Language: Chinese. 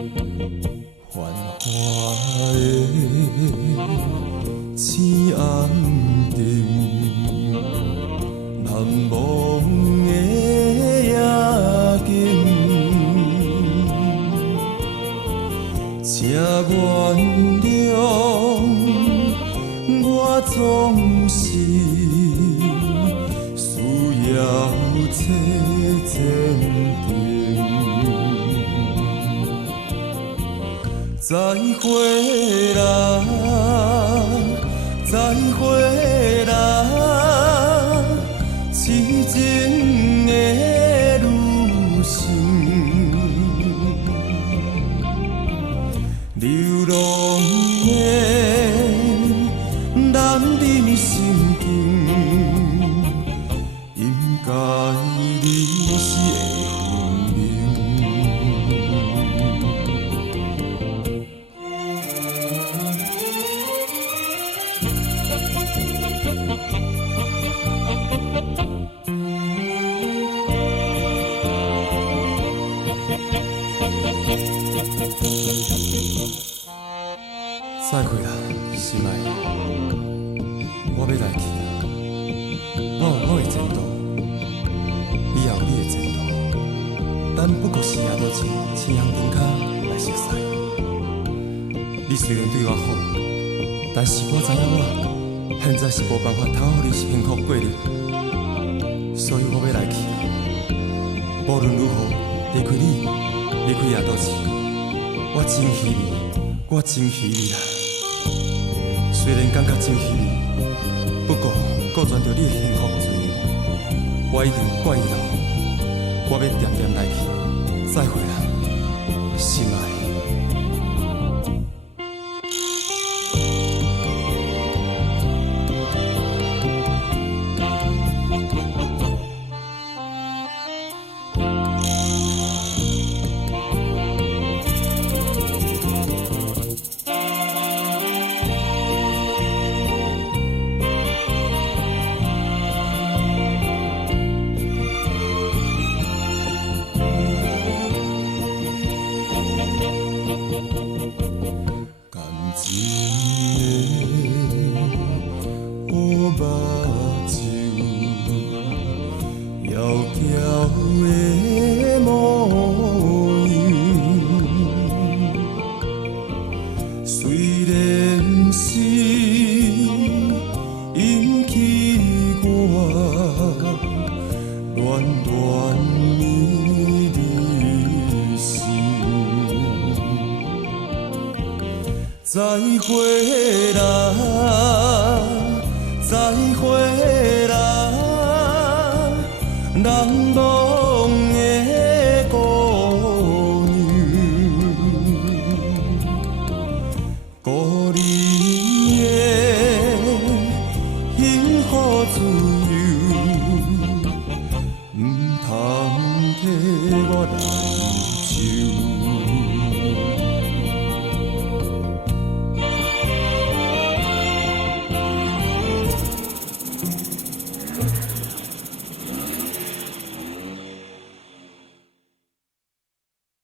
繁华的青暗灯，难忘的夜景，请原谅我总是需要切坚定。再会啦，再会啦，痴情的女性，流浪的男儿心境，应该你是会分明。再会啦，心爱的，我要来去啦。我的前途，以后你的前途，咱不过是夜倒一青阳灯脚来熟悉。你虽然对我好，但是我知影我现在是无办法通予你幸福过日，所以我要来去啦。无论如何，离开你，离开夜倒一，我真稀微，我真稀微啦。虽然感觉真稀微，不过顾全着你的幸福滋养，我已经怪意了，我要点点来去。再会啦，心爱的。再会啦，再会啦，难忘。